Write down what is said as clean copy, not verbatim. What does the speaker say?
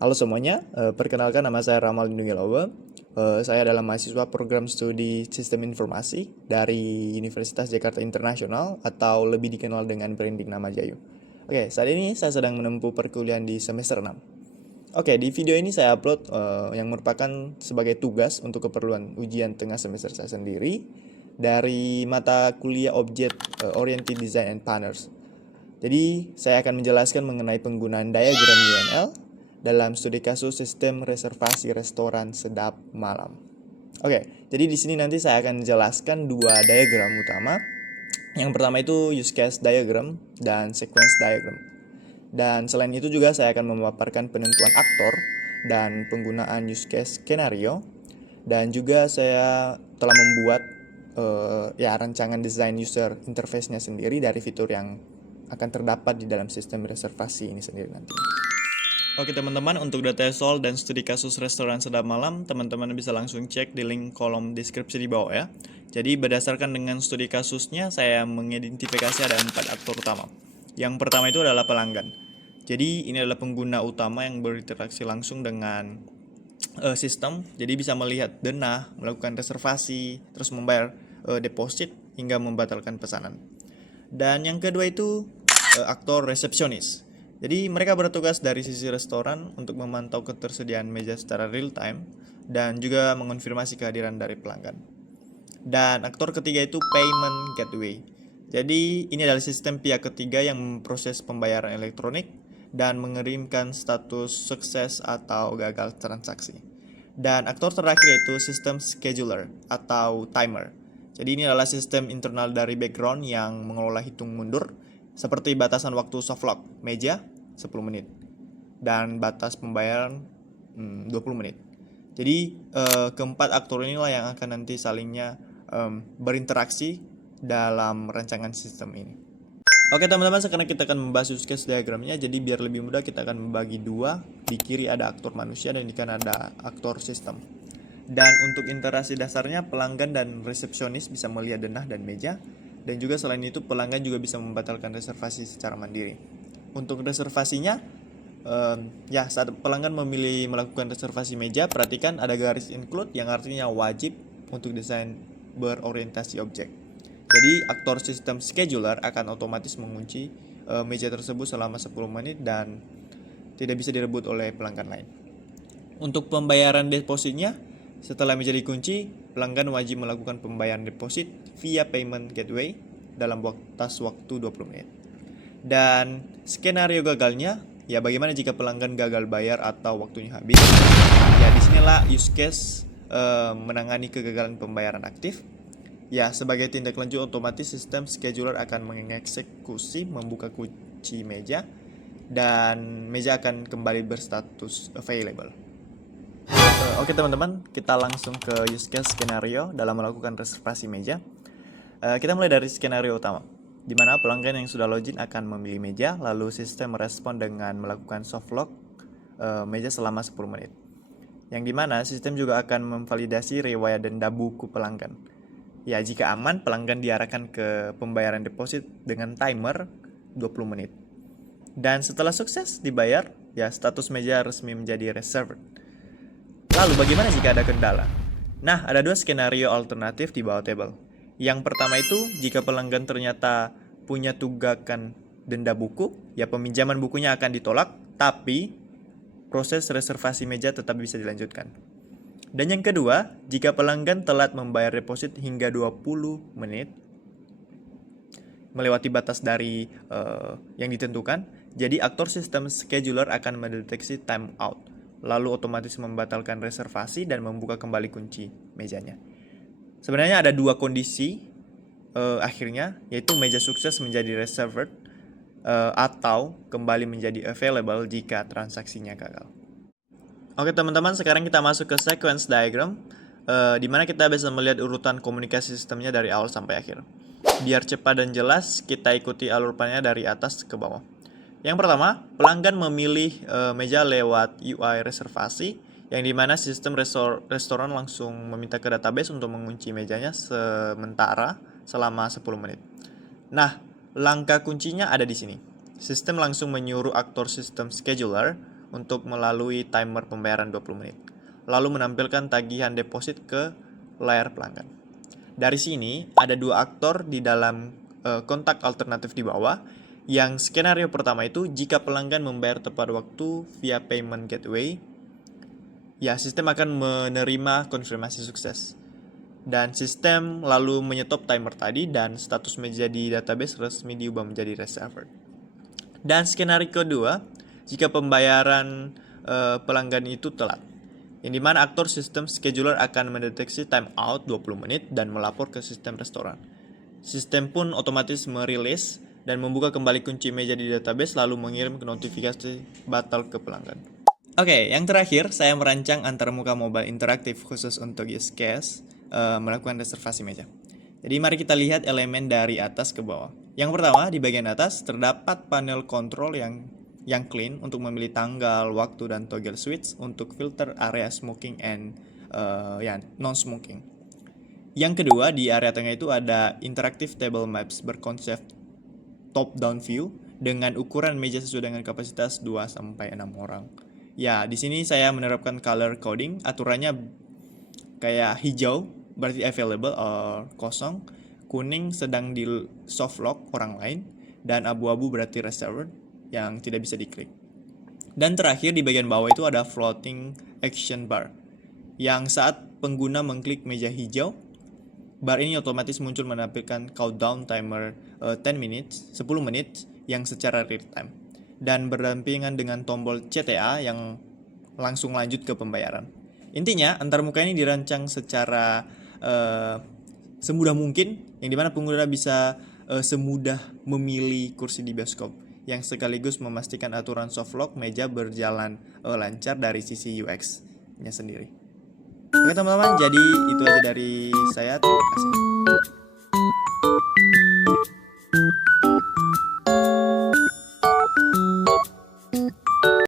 Halo semuanya, perkenalkan nama saya Ramal Lindungilawa. Saya adalah mahasiswa program studi Sistem Informasi dari Universitas Jakarta Internasional atau lebih dikenal dengan branding nama Jayu. Oke, saat ini saya sedang menempuh perkuliahan di semester 6. Oke, di video ini saya upload yang merupakan sebagai tugas untuk keperluan ujian tengah semester saya sendiri dari mata kuliah Object Oriented Design and Planners. Jadi, saya akan menjelaskan mengenai penggunaan diagram UML dalam studi kasus sistem reservasi restoran sedap malam. Oke, jadi di sini nanti saya akan menjelaskan dua diagram utama. Yang pertama itu use case diagram dan sequence diagram. Dan selain itu juga saya akan memaparkan penentuan aktor dan penggunaan use case skenario. Dan juga saya telah membuat rancangan desain user interface-nya sendiri dari fitur yang akan terdapat di dalam sistem reservasi ini sendiri nanti. Oke teman-teman, untuk data soal dan studi kasus restoran sedap malam, teman-teman bisa langsung cek di link kolom deskripsi di bawah ya. Jadi berdasarkan dengan studi kasusnya, saya mengidentifikasi ada 4 aktor utama. Yang pertama itu adalah pelanggan. Jadi ini adalah pengguna utama yang berinteraksi langsung dengan sistem. Jadi bisa melihat denah, melakukan reservasi, terus membayar deposit hingga membatalkan pesanan. Dan yang kedua itu aktor resepsionis. Jadi mereka bertugas dari sisi restoran untuk memantau ketersediaan meja secara real time dan juga mengonfirmasi kehadiran dari pelanggan. Dan aktor ketiga itu payment gateway. Jadi ini adalah sistem pihak ketiga yang memproses pembayaran elektronik dan mengirimkan status sukses atau gagal transaksi. Dan aktor terakhir yaitu sistem scheduler atau timer. Jadi ini adalah sistem internal dari background yang mengelola hitung mundur seperti batasan waktu soft lock meja 10 menit dan batas pembayaran 20 menit. Jadi keempat aktor inilah yang akan nanti salingnya berinteraksi dalam rancangan sistem ini. Oke teman-teman, sekarang kita akan membahas use case diagramnya. Jadi biar lebih mudah kita akan membagi dua. Di kiri ada aktor manusia dan di kanan ada aktor sistem. Dan untuk interaksi dasarnya, pelanggan dan resepsionis bisa melihat denah dan meja. Dan juga selain itu, pelanggan juga bisa membatalkan reservasi secara mandiri. Untuk reservasinya, saat pelanggan memilih melakukan reservasi meja, perhatikan ada garis include yang artinya wajib untuk desain berorientasi objek. Jadi, aktor sistem scheduler akan otomatis mengunci meja tersebut selama 10 menit dan tidak bisa direbut oleh pelanggan lain. Untuk pembayaran depositnya, setelah meja dikunci, pelanggan wajib melakukan pembayaran deposit via payment gateway dalam batas waktu 20 menit. Dan skenario gagalnya, ya bagaimana jika pelanggan gagal bayar atau waktunya habis? Ya disinilah use case menangani kegagalan pembayaran aktif. Ya sebagai tindak lanjut otomatis sistem scheduler akan mengeksekusi membuka kunci meja dan meja akan kembali berstatus available. Oke teman-teman, kita langsung ke use case skenario dalam melakukan reservasi meja. Kita mulai dari skenario utama, di mana pelanggan yang sudah login akan memilih meja, lalu sistem merespon dengan melakukan soft lock meja selama 10 menit. Yang dimana sistem juga akan memvalidasi riwayat denda buku pelanggan. Ya, jika aman, pelanggan diarahkan ke pembayaran deposit dengan timer 20 menit. Dan setelah sukses dibayar, ya status meja resmi menjadi reserved. Lalu bagaimana jika ada kendala? Nah, ada dua skenario alternatif di bawah tabel. Yang pertama itu, jika pelanggan ternyata punya tunggakan denda buku, ya peminjaman bukunya akan ditolak, tapi proses reservasi meja tetap bisa dilanjutkan. Dan yang kedua, jika pelanggan telat membayar deposit hingga 20 menit, melewati batas dari yang ditentukan, jadi aktor sistem scheduler akan mendeteksi time out, lalu otomatis membatalkan reservasi dan membuka kembali kunci mejanya. Sebenarnya ada dua kondisi akhirnya, yaitu meja sukses menjadi reserved atau kembali menjadi available jika transaksinya gagal. Oke teman-teman, sekarang kita masuk ke sequence diagram, di mana kita bisa melihat urutan komunikasi sistemnya dari awal sampai akhir. Biar cepat dan jelas, kita ikuti alur panjangnya dari atas ke bawah. Yang pertama, pelanggan memilih meja lewat UI reservasi, yang dimana sistem restoran langsung meminta ke database untuk mengunci mejanya sementara selama 10 menit. Nah, langkah kuncinya ada di sini. Sistem langsung menyuruh aktor sistem scheduler untuk melalui timer pembayaran 20 menit. Lalu menampilkan tagihan deposit ke layar pelanggan. Dari sini ada dua aktor di dalam kontak alternatif di bawah. Yang skenario pertama itu jika pelanggan membayar tepat waktu via payment gateway, ya sistem akan menerima konfirmasi sukses. Dan sistem lalu menyetop timer tadi dan status meja di database resmi diubah menjadi reserved. Dan skenario kedua, jika pembayaran pelanggan itu telat, yang dimana aktor sistem scheduler akan mendeteksi timeout 20 menit dan melapor ke sistem restoran. Sistem pun otomatis merilis dan membuka kembali kunci meja di database lalu mengirim notifikasi batal ke pelanggan. Oke, yang terakhir saya merancang antarmuka mobile interaktif khusus untuk use case melakukan reservasi meja. Jadi mari kita lihat elemen dari atas ke bawah. Yang pertama, di bagian atas terdapat panel kontrol yang clean untuk memilih tanggal, waktu, dan toggle switch untuk filter area smoking and non-smoking. Yang kedua, di area tengah itu ada interactive table maps berkonsep top-down view dengan ukuran meja sesuai dengan kapasitas 2-6 orang. Ya, di sini saya menerapkan color coding, aturannya kayak hijau berarti available kosong, kuning sedang di soft lock orang lain, dan abu-abu berarti reserved yang tidak bisa diklik. Dan terakhir di bagian bawah itu ada floating action bar, yang saat pengguna mengklik meja hijau, bar ini otomatis muncul menampilkan countdown timer 10 menit yang secara real time dan berdampingan dengan tombol CTA yang langsung lanjut ke pembayaran. Intinya antarmuka ini dirancang secara semudah mungkin, yang dimana pengguna bisa semudah memilih kursi di bioskop, yang sekaligus memastikan aturan soft lock meja berjalan lancar dari sisi UX-nya sendiri. Oke teman-teman, jadi itu aja dari saya. Terima kasih.